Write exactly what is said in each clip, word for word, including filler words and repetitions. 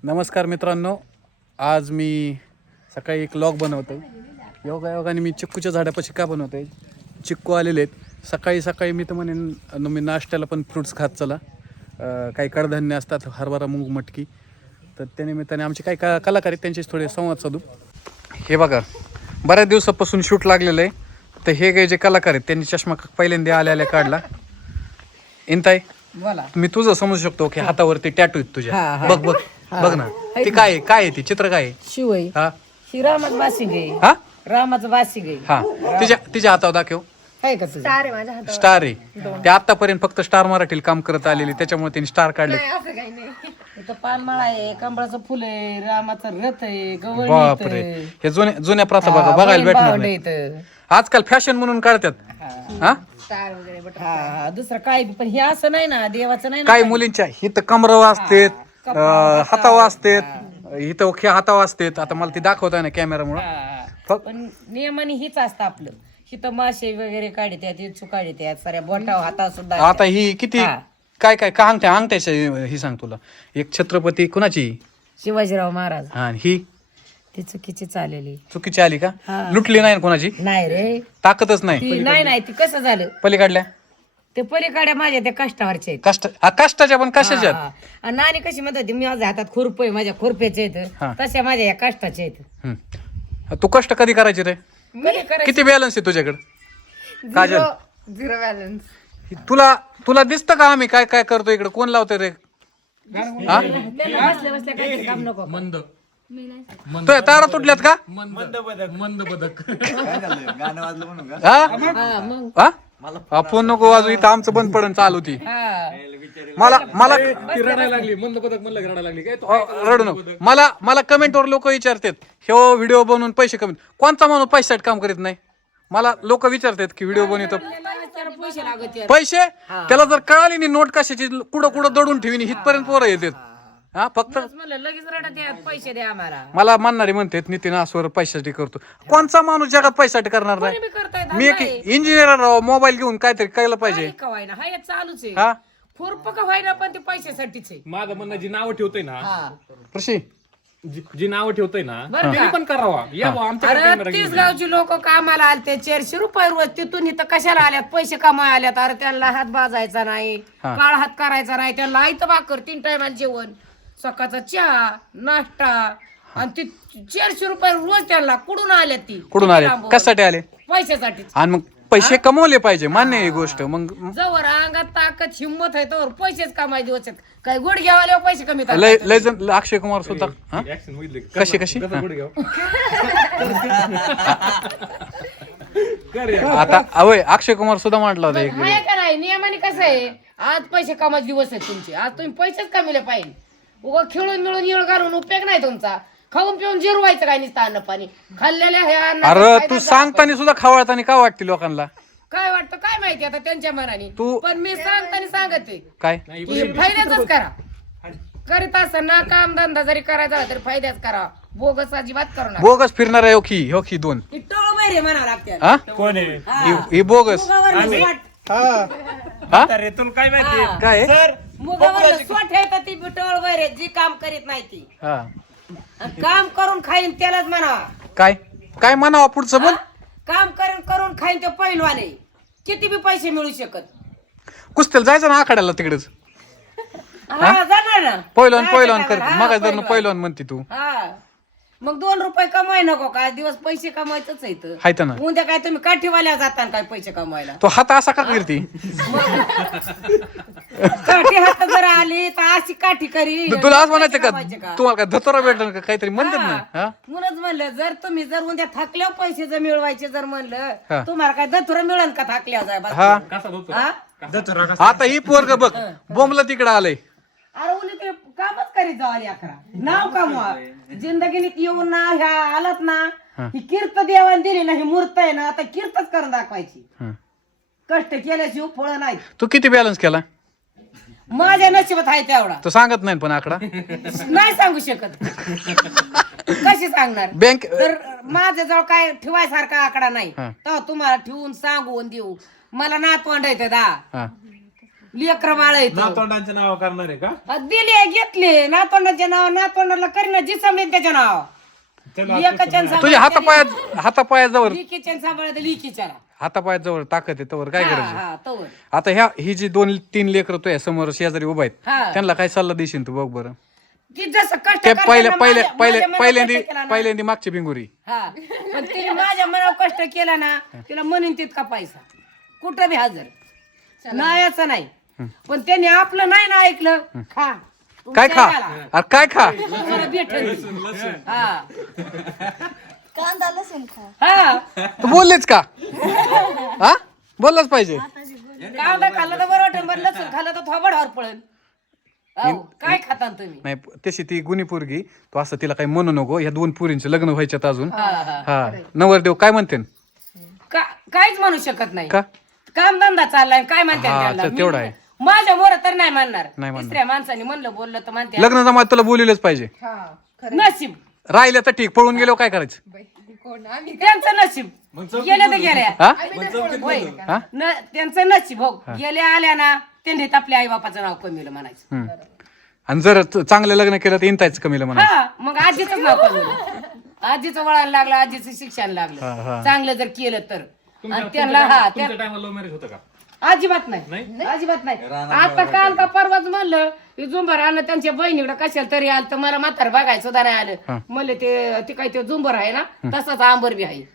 नमस्कार मित्रांनो, आज मी सकाळी एक लॉग बनवतो. योगा योगाने मी चिक्कूच्या झाडापाशी का बनवतोय. चिक्कू आलेले आहेत. सकाळी सकाळी मी तर म्हणेन मी नाश्त्याला पण फ्रुट्स खात चला. काही कडधान्य असतात, हरभरा, मूग, मटकी. तर त्यानिमित्ताने आमचे काही का कलाकार आहेत त्यांचे थोडे संवाद साधू. हे बघा, बऱ्याच दिवसापासून शूट लागलेलं आहे. तर हे काही जे कलाकार आहेत त्यांनी चष्मा पहिल्यांदा आल्या आल्या काढला. इंताई बोला. मी तुझं समजू शकतो की हातावरती टॅटू आहेत तुझ्या. बघ बघ बघ ना, ते काय आहे, काय आहे ते चित्र काय आहे? शिवई हा ही रामाचं वासिंग आहे. हा रामाचं वासिंग आहे. हा तिच्या तिच्या हातावर दाखव. आहे का तुझं? स्टार आहे माझ्या हातावर. स्टार आहे ते. आतापर्यंत फक्त स्टार मराठीला काम करत आलेली, त्याच्यामुळे त्यांनी स्टार काढले. असं काही नाही. इथं पानमाळा आहे, कमळाचं फुल आहे, रामाचं रथ आहे, गवळणी बापरे, हे जुन्या जुन्या प्रथा बघा, बघायला भेटणार नाही. आजकाल फॅशन म्हणून काढतात. हा स्टार वगैरे हा दुसरं काय बी, पण हे असं नाही ना, देवाचं नाही ना. काही मुलींच्या हिथं कमरं वाजतेत, हातावा असतेत, इथं खे हातावा असतेत. आता मला ती दाखवताय ना कॅमेरामुळे. हा. पण नियमाने हीच असतं आपलं. हिथं मासे वगैरे काढतात, इच्छू काढतात, साऱ्या बोटावर हातावर सुद्धा. आता ही किती काय काय का अंगठ्या अंगठ्याच्या ही सांग तुला. एक छत्रपती कुणाची? शिवाजीराव महाराज. हा, ही ती चुकीची चाललेली. चुकीची आली का? लुटली नाही ना कोणाची? नाही रे, ताकदच नाही. ती नाही नाही ती कसं झालं, पलीकडल्या ते पलीकडे माझ्या त्या कष्टावरचे आहेत. कष्ट हा, कष्टाच्या पण कशाच्या? हा. आणि नानी कशी म्हणत होती, मी माझ्या हातात खुरप आहे, माझ्या खुरप्याचे आहेत, तशा माझ्या या कष्टाचे आहेत. हम्म. तू कष्ट कधी करायचे रे? कधी करायचं? किती बॅलन्स आहे तुझ्याकडे काजल? Zero balance. तुला तुला दिसतं का आम्ही काय काय करतो इकडे? कोण लावतोय रे? हा, बसल्या बसल्या काही काम नको. मंद तो तारा तुटल्यात का? मंद बदक मंद बदक हा हा, मग हा? हा, फोन नको वाजू, इथं आमचं बंद पडून चालू ती. हा. मला मला ती रडायला लागली. मंद बदक म्हणलं की रडायला लागली. काय तू अ, रडू नको. मला मला कमेंटवर लोक विचारतात, हे व्हिडिओ बनवून पैसे कमी. कोणता माणूस पैशासाठी काम करीत नाही? मला लोक विचारतात की व्हिडिओ बनवतो त्याला पैसे लागत आहेत. पैसे. त्याला जर कळाली नाही नोट कशाची, कुठं कुठं दडून ठेवीन, हितपर्यंत पोरं येतात. हा, फक्त म्हणूनच म्हणलं लगेच रडत आहेत, पैसे द्या आम्हाला. मला म्हणणारे म्हणतात नितीन आसवर पैशासाठी करतो. कोणचा माणूस जगात पैशासाठी करणार कोणी नाही? बी करतायत, मी एक इंजिनियर राव, मोबाईल घेऊन काहीतरी कळलं पाहिजे. काही का व्हायना, हा हे चालूच आहे. हा, खुरप का व्हायना, पण ते पैशासाठीच आहे. माझं म्हणणं, जी नावं ठेवतोय ना, हा. कृषी जी जी नावं ठेवतोय ना, बरं त्यांनी का? पण करावा. या बुवा, आमच्याकडे अरे कॅमेरा तीस घेऊन. गावची लोक कामाला आलते, चारशे रुपये रोज. तिथून इथं कशाला आल्यात? पैसे कमाय आल्यात. अरे त्यांना हात बाजायचा नाही, काळ हात करायचा नाही. त्यांना आयतं भाकर, तीन टायमाला जेवण, सकाळचा चहा, नाश्ता, आणि ती चारशे रुपये रोज त्यांना कुठून आल्यात? ती कुठून आले? कशासाठी आले? पैशासाठी. आणि मग पैसे कमवले पाहिजे, मान्य आहे ही गोष्ट. मग जवळ अंगात ताकद हिंमत आहे तर पैसेच कमाय दिवस आहेत. काही गुड घ्यावाले पैसे कमी लय लय जण अक्षय कुमार सुद्धा हा? Action बघितली का? कशी कशी कसं हा. पुढे घ्यावं? कर यार. आता अवय अक्षय कुमार सुद्धा म्हटला होता एक आहे का नाही? नियमाने कसं आहे, आज पैसे कमायचे दिवस आहेत तुमचे, आज तुम्ही पैसेच कमीले पाहिजे. उगा खेळून मिळून येळ घालून उपयोग नाही तुमचा. खाऊन पिऊन जिरवायचं काय नुसतं अन्न पाणी खाल्लेल्या हे अन्नाचा अरे फायदा तू झाला सांगताना सुद्धा खवळताना का वाटते लोकांना? पाहिजे. काय वाटतं काय माहिती आता त्यांच्या मनाने. तू- पण मी सांगताना सांगते काय की फायद्याच करा. करीत असताना काम धंदा जरी करायचा झाला तरी फायद्याच करा. बोगस अजिबात करू नका. बोगस फिरणार आहे ओखी होखी दोन. ही टोळ बैरे म्हणावं लागते. हा, कोण आहे? ही- ही बोगस. मुगावरलं स्वाट- हा, अरे तुला काय माहिती? हा. काय सर, मुगावरलं स्वाट आहे तर ती टोळ बैरे जी काम करीत नाही ती. हा, आणि काम करून खाईन त्यालाच म्हणावा. काय काय म्हणावं पुढचं बोल. काम करून करून खाईन ते पैलवाने. किती बी पैसे मिळू शकत. कुस्त्याला जायचं ना आखाड्याला तिकडेच. हा, जाणार ना. पहिलवान जायचं पहिलवान कर. टायमाला. हा, मग जर पैलवान. पहिलवान म्हणते तू. हा. मग दोन रुपये कमाय नको का? दिवस पैसे कमायचंच आहे इथं. हाय तर ना. उद्या काय तुम्ही काठीवाल्या जाता काय पैसे कमवायला? तो हात असा का करते? काठी हात जर आली तर अशी काठी करी. तुला आज म्हणायचं का कमवायचे का? तुम्हाला काय धतोरा भेटल का काहीतरी म्हणतात ना? हा, म्हणूनच म्हणलं, जर तुम्ही जर उद्या थकल्यावर पैसे जर मिळवायचे जर हा. म्हणलं, तुम्हाला काय दथुरा मिळेल का थकल्यावर जाय बस? हा. कसा बोलतो? हा? आता ही पोरग बघ बोंबला तिकडे आलंय. अरे उली ते कामच करीत जाऊ आली अकरा. नाव कमवा. जिंदगीत येऊन ना ह्या आलात ना, ही कीर्त देवाने दिली ना, ही मूर्त आहे ना, आता कीर्तच करून दाखवायची. हं. कष्ट केल्याशिवाय फळ नाही. तू किती बॅलन्स केला? माझ्या नशिबात आहे तेवढा. तो सांगत नाही पण आकडा. नाही सांगू शकत. कशी सांगणार? बँक तर माझ्या जवळ काय ठेवायसारखा आकडा नाही. हा. तर तुम्हाला ठेवून सांगून देऊ. मला नातवंड आहे दा. हा, लेकर बाळ येत नातवंडांचे नाव करणार आहे का? दिले घेतले नातवंडाचे नाव नातवंडाला करीना जी समजेल त्याच्या नाव तुझ्या हातापायात हातापायाजवळ लिकीच्या सांभाळत लिकीच्या हातापायात जवळ ताकद आहे तवर काय करायचं हा तवर आता ह्या ही जी दोन तीन लेकर तुझ्या समोर शेजारी उभा आहेत हा. त्यांना काय सल्ला देशील तू बघ बरं ती जसं कष्ट ते करताना पहिल्या पहिल्या माझ्या- पहिल्या माझ्या मनावर पहिल्यांदी कष्ट केला ना. पहिल्यांदी मागची भिंगुरी हा पण तिने माझ्या मनावर कष्ट केला ना तिला म्हणून तितका पैसा कुठं बी हजर नाही असं नाही पण त्याने आपलं नाही ना ऐकलं खा काय खा तुमच्या याला. अरे काय खा तुम्हाला भेटेल. हा कांदा लसूण खा. हा तू बोललेच का हा बोललाच पाहिजे कांदा खाल्ला तर बरं वाटेल बरं लसूण खाल्लं तर थोबडावर पळेल अहो, काय खाता तुम्ही नाही तशी ती गुणी पोरगी तू असं तिला काही म्हणू नको ह्या दोन पोरींचे लग्न व्हायच्यात अजून हा, हा. हा नवरदेव काय म्हणते का- काहीच म्हणू शकत नाही का कामधंदा चाललाय काय म्हणते हा, त्याला? तर मी- तेवढं आहे. माझ्या मोर तर नाही म्हणणार नाही म्हणणार. तिसऱ्या माणसाने म्हणलं बोललं तर म्हणते लग्न जमा तुला बोललेलंच पाहिजे नशीब राहिलं तर ठीक पळून गेलो काय करायचं त्यांचं नशीब गेल्या तर गेल्या हा होय हा न- त्यांचं नशीब हो गेल्या आल्या ना त्यांनी आपल्या आई बापाचं नाव कमीलं म्हणायचं हम्म. आणि जर च- चांगलं लग्न केलं तर इंतायचं कमीला म्हणा हा मग आजीच नाव कमीलं आजीचं वळण लागलं आजीचं शिक्षण हा, हा. लागलं चांगलं जर केलं तर आणि तुमच्या त्यांना हा त्या- तुमच्या टायमाला लव्ह मॅरेज होतं का? अजिबात नाही अजिबात नाही आता काल का परवाच म्हणलं की झुंबर आणलं त्यांच्या बहिणीकडे कशाला तरी आलं तर मला म्हातार बघायचं सुद्धा नाही आलं म्हणले ते ते काय ते झुंबर आहे ना तसाच आंबर बी आहे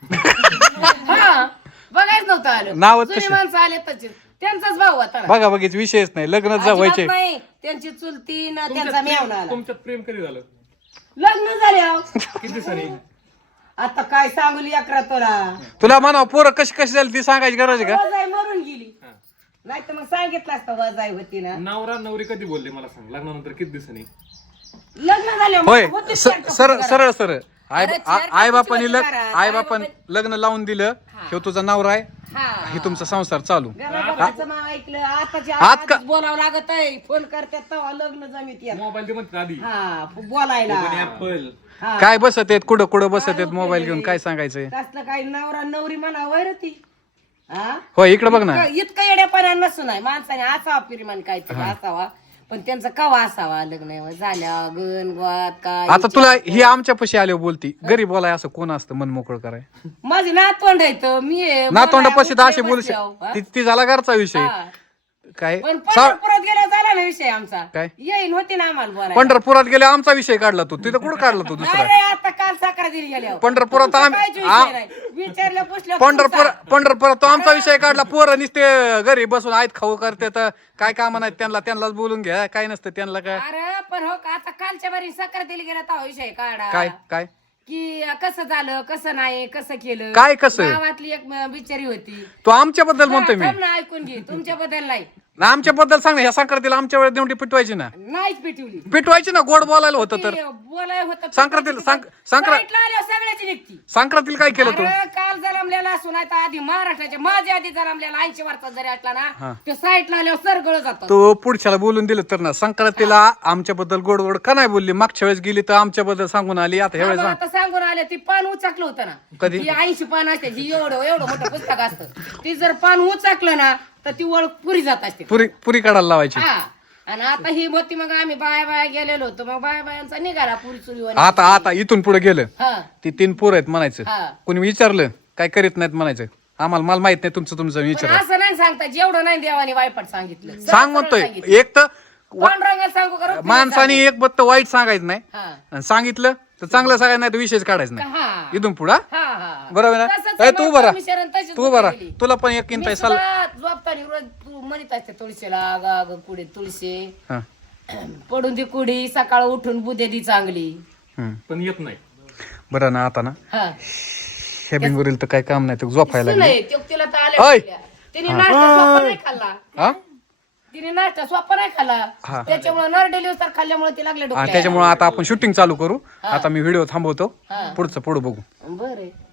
हा बघायच नव्हतं आलं नावच जुनी तशी. माणसं आले तसे त्यांचाच भाऊ होता ना. बघा बघीच विषयच नाही लग्न अजिबात जवायचे नाही त्यांची चुलती ना त्यांचा तुमच्यात मेवणा प्रेम- आला तुमच्यात प्रेम कधी झालं? लग्न झाले अहो. किती दिवसांनी? आता काय सांगू अकरा तुला तुला म्हणा पोरं कशी कशी झाली ती सांगायची गरज आहे का वजाई मरून गेली नाही तर मग सांगितलं असतं वजाई होती ना नवरा नवरी कधी बोलले मला सांग लग्नानंतर किती दिवसांनी? लग्न झाले होय स- सरळ सरळ सरळ आई अरे, आ- चार आई पाच बापानी दिवस लग करा. आई बापान लग्न लावून दिलं हे तुझा नवरा आहे हा हे तुमचा संसार चालू घराघराचं नाव ऐकलं आताच्या आज का- आताच बोलावं लागत आहे फोन करतात तेव्हा लग्न जमीत येत मोबाईल ते म्हणतात आधी हा बोलायला ऍपल हा. काय बसत आहेत कुठं कुठं बसत आहेत मोबाईल घेऊन काय सांगायचंय कसलं काही नवरा नवरी म्हणा वैर ती हा होय इकडे बघ ना इतकं- इतकं येड्यापणा नसून आहे माणसाने असावा पिरिमान काहीतरी असावा पण त्यांचं कवा असावा लग्न झाल्या गण गोत काय आता तुला ही आमच्या पशी आले बोलती गरीब बोलाय असं कोण असतं मन मोकळं कराय माझी नातवंड आहे तर मी आहे. नातोंड बोलाय, पशी तर असे उठले बोलू बसल्यावर, हा? ती ती झाला घरचा विषय हा. काय पण सा- पंढरपुरात गेल्यावर झाला ना विषय आमचा काय? येईन होती ना आम्हाला बोलायला पंढरपुरात गेले आमचा विषय काढला तू तिथं कुठं काढला तू दुसरा अरे आता काल साखर दिली गेल्यावर पंढरपुरात तुमचा आम्ही- काहीच विषय आ- नाही. विचारलं पुसलं पंढरपूर पंढरपुरात तो आमचा विषय काढला पोरं नुसते घरी बसून आयत खाऊ करते तर काय काम नाही त्यांना त्यांनाच बोलून घ्या काय नसतं त्यांना काय अरे पण हो का आता कालच्या बारी साखर दिली गेला तेव्हा विषय काढा काय काय की कसं झालं कसं नाही कसं केलं काय कसं? गावातली एक म- बिचारी होती तो आमच्याबद्दल म्हणतोय मी थांब ना ऐकून घे तुमच्याबद्दल नाही ना आमच्याबद्दल सांग ना ह्या संक्रांतीला आमच्या वेळेस नेमकी पिटवायची ना नाहीच पिटवली पिटवायची ना गोड बोलायला होतं तर ती बोलाय होतं संक्रांतीला- संक- संक्रांत- साईटला आल्यावर सगळ्याची निघती संक्रांतीला काय केलं तू अरे काल जलमलेला असून आता आधी महाराष्ट्राच्या माझ्या आधी जलमलेला ऐंशी वर्षात जरी असला ना ते साईटला आल्यावर सरगळ जातो तो पुढच्याला बोलून दिलं तर ना संक्रांतीला आमच्याबद्दल गोड गोड का नाही बोलली मागच्या वेळेस गेली तर आमच्याबद्दल सांगून आली आता ह्या वेळेस आम्हाला आता सांगून आले ती पान उचाकलं होतं ना कधी? ही ऐंशी पान असते ही एवढं एवढं मोठं पुस्तक असतं ती जर पान उचाकलं ना तर ती ओळख पुरी जात असते पुरी पुरी काढायला लावायची हा आणि आता ही होती मग आम्ही बाया बाया गेलेलो होतो मग बाया बायांचा निघाला पुरी चुरी आता आता इथून पुढे गेलं हा ती तीन पोरं आहेत म्हणायचं हा. कोणी विचारलं काय करीत नाहीत म्हणायचं आम्हाला मला माहित नाही तुमचं तुमचं पण विचार असं नाही सांगता जेवढं नाही देवाने वायपट सांगितलं सरळ सांग सरळ म्हणतोय सांगितलं. एक तर पांडुरंगाला सांगू का रुक्मिणीला माणसाने एक बत्त वाईट सांगायचं नाही सांगू? हा आणि सांगितलं तर चांगलं सांगायचं नाही तर विषयच काढायचं नाही हा इथून पुढे हा हा बरोबर ना तसंच ए, तू मग बरा परमेश्वरानं तशीच तू बरा बुद्धी दिली. तुला पण एक इंताय मी साल सुद्धा झोपताना रोज तू म्हणत असते तुळशीला अग अग कुडी तुळशी हा. पडून दी कुडी सकाळ उठून बुद्धी दी चांगली हम्म. पण येत नाही. बरं ना आता ना हा ह्या बिंगोरीला तर काय काम नाही तर झोपायला लागली नाही त्यो तिला तर आल्या ओय. होत्या. तिने नाश्ता स्वप्न नाही खाल्ला हा तिने नाश्ता स्वप्न नाही खाल्ला हा. त्याच्यामुळे नर डिलिव्हर खाल्ल्यामुळे ती लागले आणि डोक्याला. त्याच्यामुळे आता आपण शूटिंग चालू करू आता मी व्हिडिओ थांबवतो हा. पुढचं पुढं बघू बरं